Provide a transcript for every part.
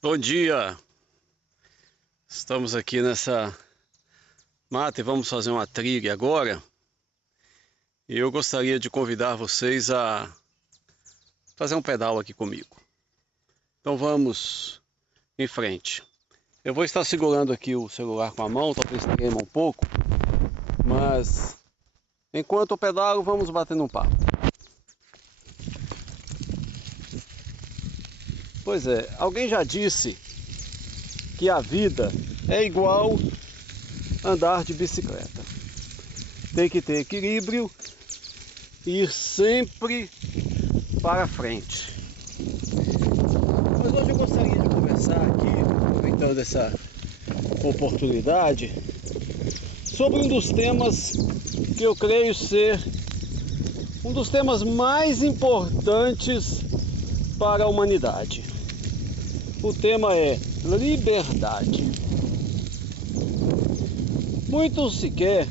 Bom dia! Estamos aqui nessa mata e vamos fazer uma trilha agora. E eu gostaria de convidar vocês a fazer um pedal aqui comigo. Então vamos em frente. Eu vou estar segurando aqui o celular com a mão, talvez trema um pouco, mas enquanto eu pedalo, vamos batendo um papo. Pois é, alguém já disse que a vida é igual andar de bicicleta. Tem que ter equilíbrio e ir sempre para frente. Mas hoje eu gostaria de conversar aqui, aproveitando essa oportunidade, sobre um dos temas que eu creio ser um dos temas mais importantes para a humanidade. O tema é liberdade. Muitos sequer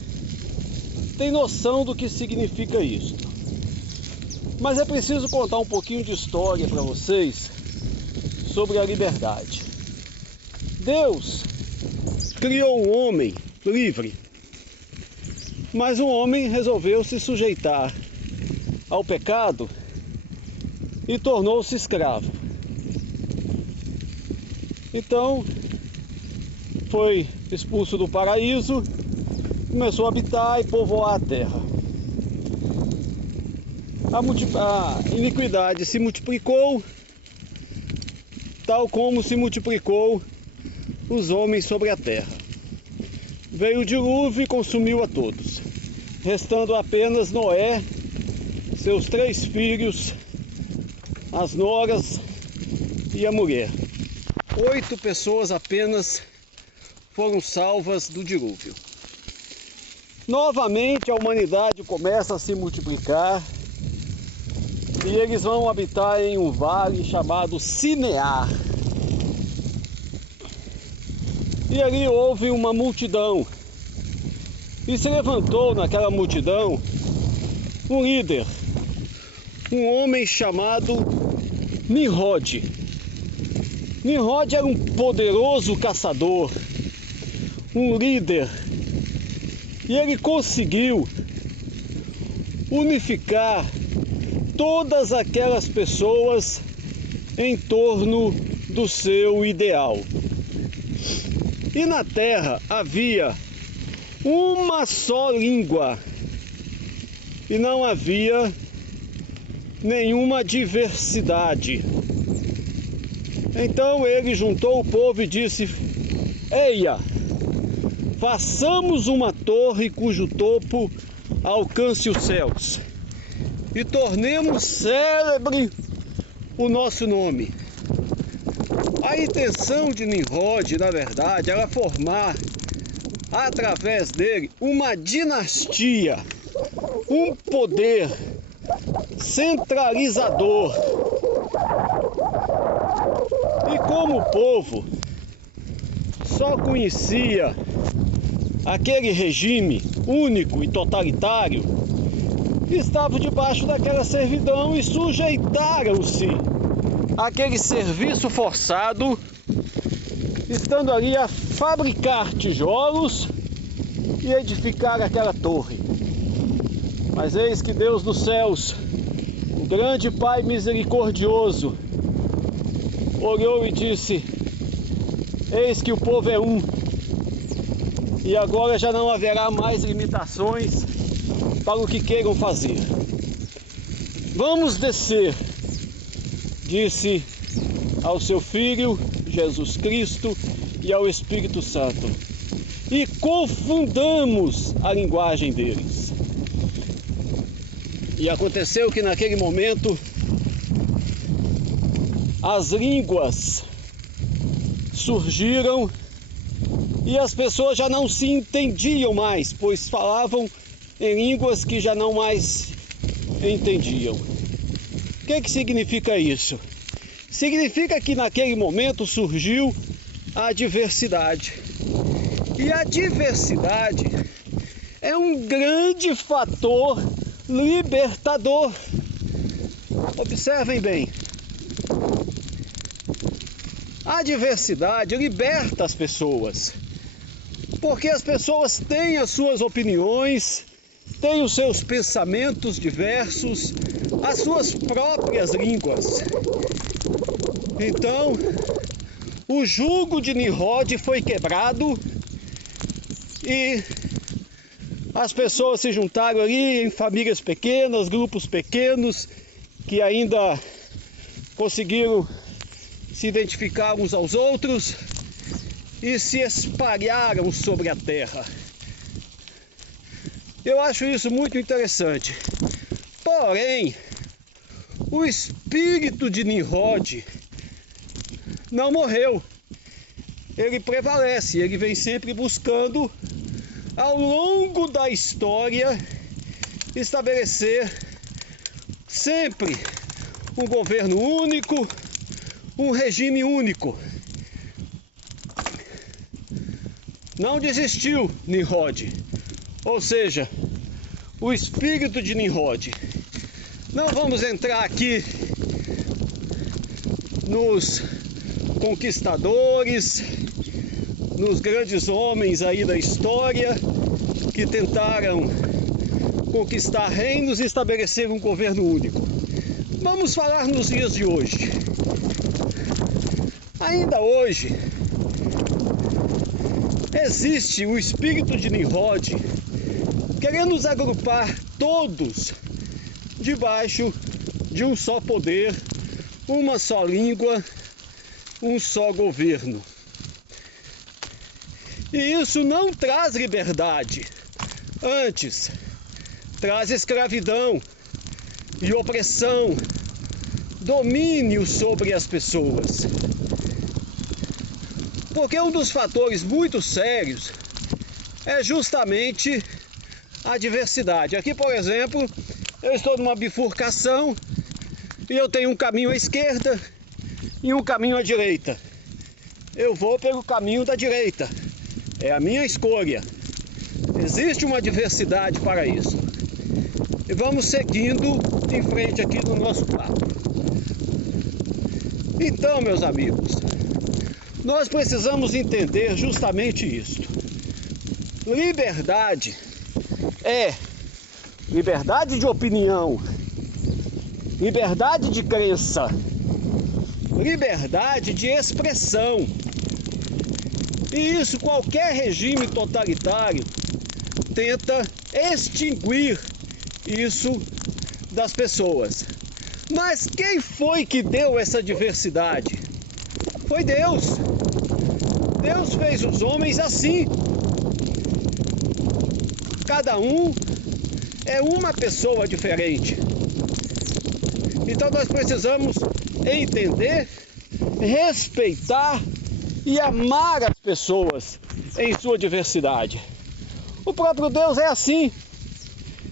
têm noção do que significa isto. Mas é preciso contar um pouquinho de história para vocês sobre a liberdade. Deus criou um homem livre, mas o homem resolveu se sujeitar ao pecado e tornou-se escravo. Então, foi expulso do paraíso, começou a habitar e povoar a terra. A iniquidade se multiplicou, tal como se multiplicou os homens sobre a terra. Veio o dilúvio e consumiu a todos, restando apenas Noé, seus 3 filhos, as noras e a mulher. 8 pessoas apenas foram salvas do dilúvio. Novamente a humanidade começa a se multiplicar e eles vão habitar em um vale chamado Sinear. E ali houve uma multidão e se levantou naquela multidão um líder, um homem chamado Nimrod. Nimrod era um poderoso caçador, um líder, e ele conseguiu unificar todas aquelas pessoas em torno do seu ideal. E na terra havia uma só língua e não havia nenhuma diversidade. Então ele juntou o povo e disse: Eia, façamos uma torre cujo topo alcance os céus e tornemos célebre o nosso nome. A intenção de Nimrod, na verdade, era formar, através dele, uma dinastia, um poder centralizador. E como o povo só conhecia aquele regime único e totalitário, estavam debaixo daquela servidão e sujeitaram-se àquele serviço forçado, estando ali a fabricar tijolos e edificar aquela torre. Mas eis que Deus dos céus, o grande Pai misericordioso, olhou e disse: eis que o povo é um, e agora já não haverá mais limitações para o que queiram fazer. Vamos descer, disse ao seu Filho, Jesus Cristo, e ao Espírito Santo, e confundamos a linguagem deles. E aconteceu que naquele momento as línguas surgiram e as pessoas já não se entendiam mais, pois falavam em línguas que já não mais entendiam. O que significa isso? Significa que naquele momento surgiu a diversidade. E a diversidade é um grande fator libertador. Observem bem. A diversidade liberta as pessoas, porque as pessoas têm as suas opiniões, têm os seus pensamentos diversos, as suas próprias línguas. Então, o jugo de Nimrod foi quebrado e as pessoas se juntaram ali em famílias pequenas, grupos pequenos, que ainda conseguiram se identificar uns aos outros e se espalharam sobre a terra. Eu acho isso muito interessante. Porém, o espírito de Nimrod não morreu. Ele prevalece, ele vem sempre buscando, ao longo da história, estabelecer sempre um governo único, um regime único. Não desistiu Nimrod, ou seja, o espírito de Nimrod. Não vamos entrar aqui nos conquistadores, nos grandes homens aí da história que tentaram conquistar reinos e estabelecer um governo único. Vamos falar nos dias de hoje. Ainda hoje existe o espírito de Nimrod querendo nos agrupar todos debaixo de um só poder, uma só língua, um só governo. E isso não traz liberdade, antes traz escravidão e opressão, domínio sobre as pessoas. Porque um dos fatores muito sérios é justamente a diversidade. Aqui, por exemplo, eu estou numa bifurcação e eu tenho um caminho à esquerda e um caminho à direita. Eu vou pelo caminho da direita. É a minha escolha. Existe uma diversidade para isso. E vamos seguindo em frente aqui no nosso papo. Então, meus amigos, nós precisamos entender justamente isso. Liberdade é liberdade de opinião, liberdade de crença, liberdade de expressão. E isso qualquer regime totalitário tenta extinguir isso das pessoas. Mas quem foi que deu essa diversidade? Foi Deus. Deus fez os homens assim. Cada um é uma pessoa diferente. Então nós precisamos entender, respeitar e amar as pessoas em sua diversidade. O próprio Deus é assim.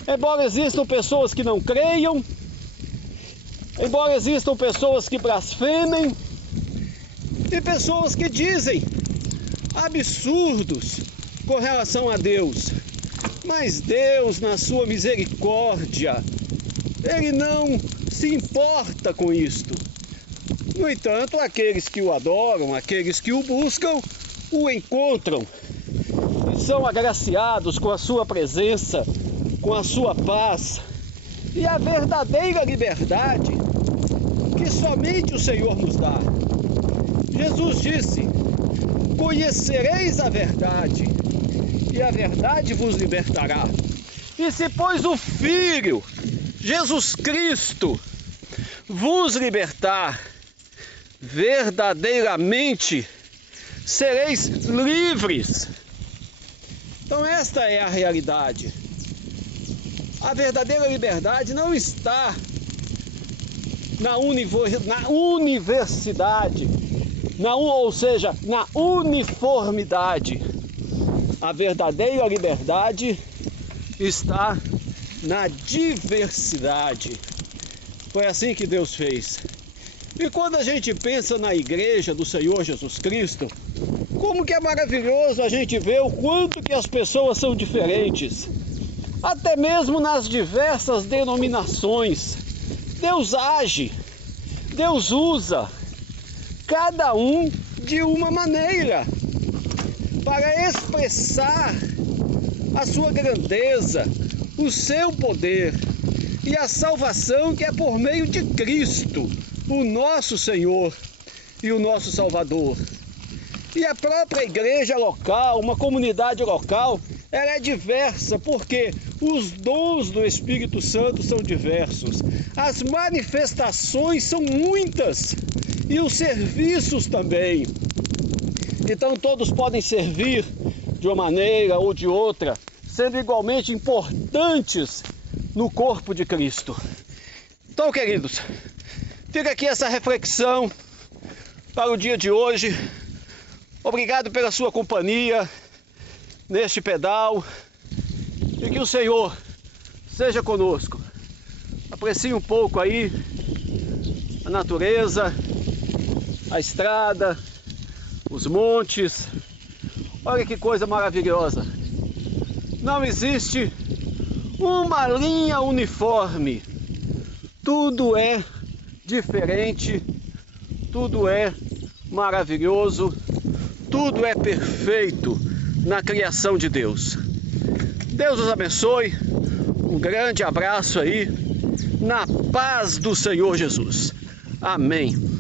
Embora existam pessoas que não creiam, embora existam pessoas que blasfemem e pessoas que dizem absurdos com relação a Deus, mas Deus, na sua misericórdia, Ele não se importa com isto. No entanto, aqueles que o adoram, aqueles que o buscam, o encontram e são agraciados com a sua presença, com a sua paz e a verdadeira liberdade que somente o Senhor nos dá. Jesus disse: conhecereis a verdade e a verdade vos libertará. E se, pois, o Filho, Jesus Cristo, vos libertar, verdadeiramente sereis livres. Então esta é a realidade. A verdadeira liberdade não está na universidade, ou seja, na uniformidade. A verdadeira liberdade está na diversidade. Foi assim que Deus fez. E quando a gente pensa na igreja do Senhor Jesus Cristo, como que é maravilhoso a gente ver o quanto que as pessoas são diferentes. Até mesmo nas diversas denominações. Deus age, Deus usa cada um de uma maneira, para expressar a sua grandeza, o seu poder e a salvação que é por meio de Cristo, o nosso Senhor e o nosso Salvador. E a própria igreja local, uma comunidade local, ela é diversa, porque os dons do Espírito Santo são diversos, as manifestações são muitas e os serviços também. Então todos podem servir de uma maneira ou de outra, sendo igualmente importantes no corpo de Cristo. Então, queridos, fica aqui essa reflexão para o dia de hoje. Obrigado pela sua companhia neste pedal e que o Senhor seja conosco. Aprecie um pouco aí a natureza, a estrada, os montes. Olha que coisa maravilhosa. Não existe uma linha uniforme. Tudo é diferente, tudo é maravilhoso, tudo é perfeito na criação de Deus. Deus os abençoe. Um grande abraço aí, na paz do Senhor Jesus. Amém.